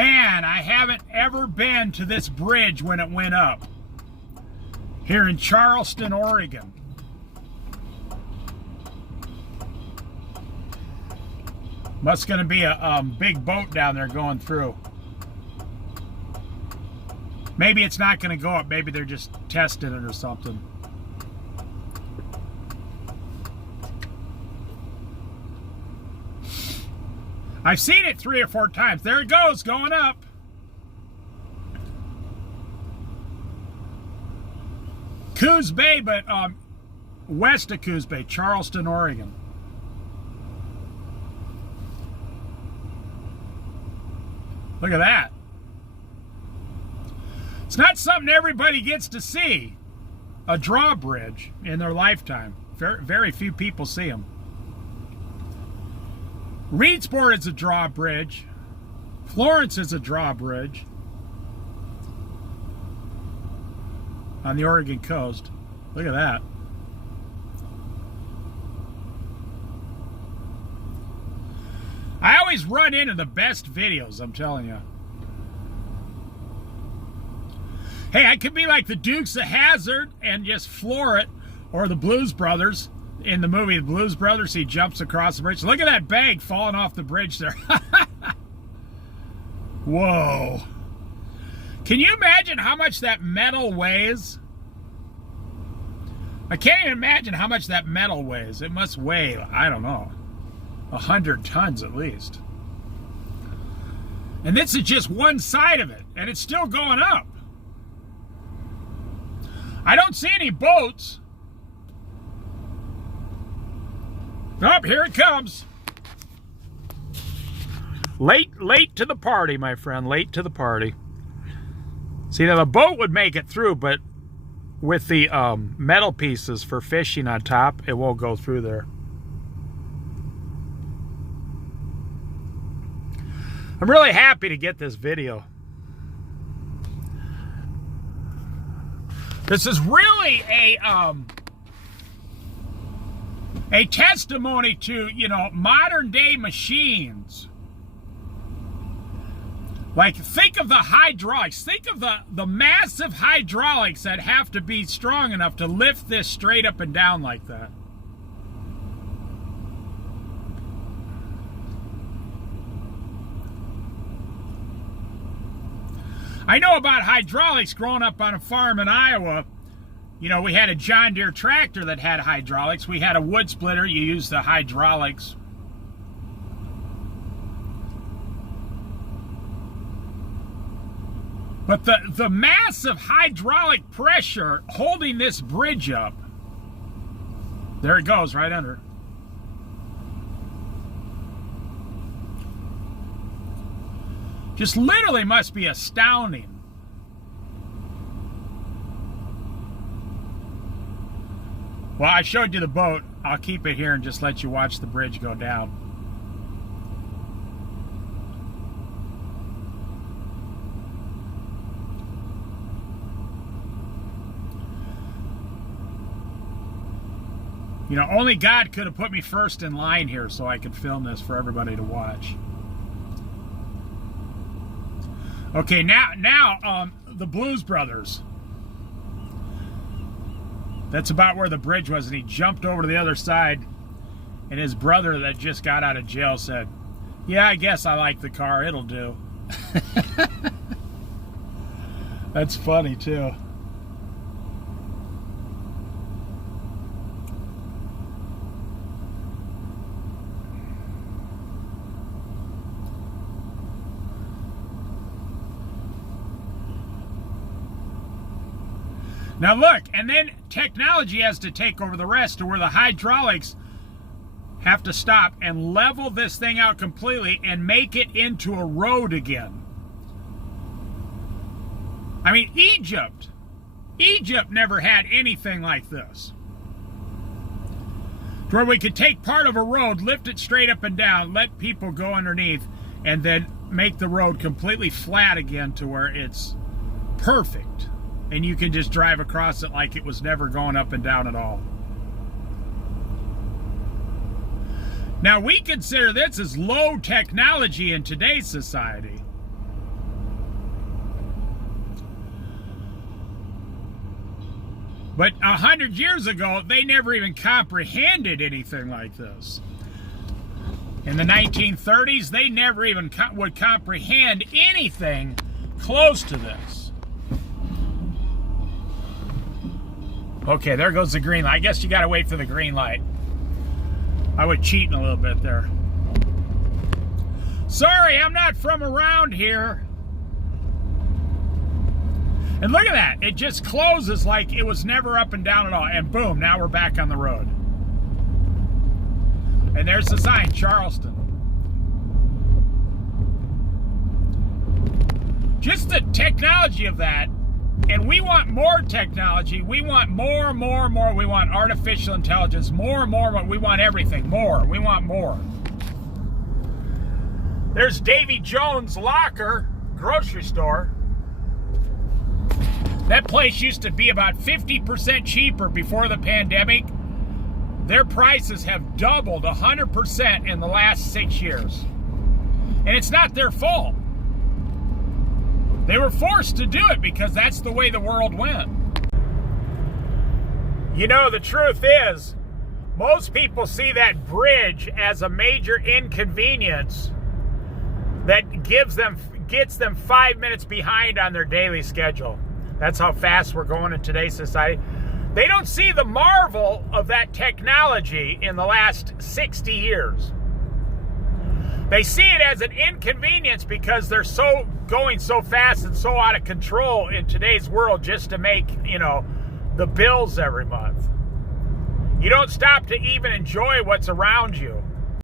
Man, I haven't ever been to this bridge when it went up. Here in Charleston, Oregon. Must gonna be a big boat down there going through. Maybe it's not gonna go up. Maybe they're just testing it or something. I've seen it 3 or 4 times. There it goes, going up. Coos Bay, but west of Coos Bay, Charleston, Oregon. Look at that. It's not something everybody gets to see, a drawbridge in their lifetime. Very few people see them. Reedsport is a drawbridge. Florence is a drawbridge on the Oregon coast. Look at that. I always run into the best videos, I'm telling you. Hey, I could be like the Dukes of Hazzard and just floor it, or the Blues Brothers. In the movie The Blues Brothers, he jumps across the bridge. Look at that bag falling off the bridge there. Whoa. Can you imagine how much that metal weighs? I can't even imagine how much that metal weighs. It must weigh, I don't know, 100 tons at least. And this is just one side of it, and it's still going up. I don't see any boats. Oh, here it comes. Late to the party, my friend. Late to the party. See, now the boat would make it through, but with the metal pieces for fishing on top, it won't go through there. I'm really happy to get this video. This is really a testimony to, you know, modern day machines. Like, think of the hydraulics. Think of the massive hydraulics that have to be strong enough to lift this straight up and down like that. I know about hydraulics growing up on a farm in Iowa. You know, we had a John Deere tractor that had hydraulics. We had a wood splitter. You use the hydraulics. But the massive hydraulic pressure holding this bridge up, there it goes, right under. Just literally must be astounding. Well, I showed you the boat. I'll keep it here and just let you watch the bridge go down. You know, only God could have put me first in line here so I could film this for everybody to watch. Okay, now the Blues Brothers. That's about where the bridge was, and he jumped over to the other side, and his brother that just got out of jail said, "Yeah, I guess I like the car, it'll do." That's funny too. Now look, and then technology has to take over the rest to where the hydraulics have to stop and level this thing out completely and make it into a road again. I mean, Egypt never had anything like this. Where we could take part of a road, lift it straight up and down, let people go underneath, and then make the road completely flat again to where it's perfect. And you can just drive across it like it was never going up and down at all. Now, we consider this as low technology in today's society. But 100 years ago, they never even comprehended anything like this. In the 1930s, they never even would comprehend anything close to this. Okay, there goes the green light. I guess you got to wait for the green light. I was cheating a little bit there. Sorry, I'm not from around here. And look at that. It just closes like it was never up and down at all. And boom, now we're back on the road. And there's the sign, Charleston. Just the technology of that. And we want more technology. We want more. We want artificial intelligence. More. We want everything. More. We want more. There's Davy Jones' Locker grocery store. That place used to be about 50% cheaper before the pandemic. Their prices have doubled 100% in the last 6 years. And it's not their fault. They were forced to do it because that's the way the world went. You know, the truth is, most people see that bridge as a major inconvenience that gets them 5 minutes behind on their daily schedule. That's how fast we're going in today's society. They don't see the marvel of that technology in the last 60 years. They see it as an inconvenience because they're going so fast and so out of control in today's world just to make, the bills every month. You don't stop to even enjoy what's around you.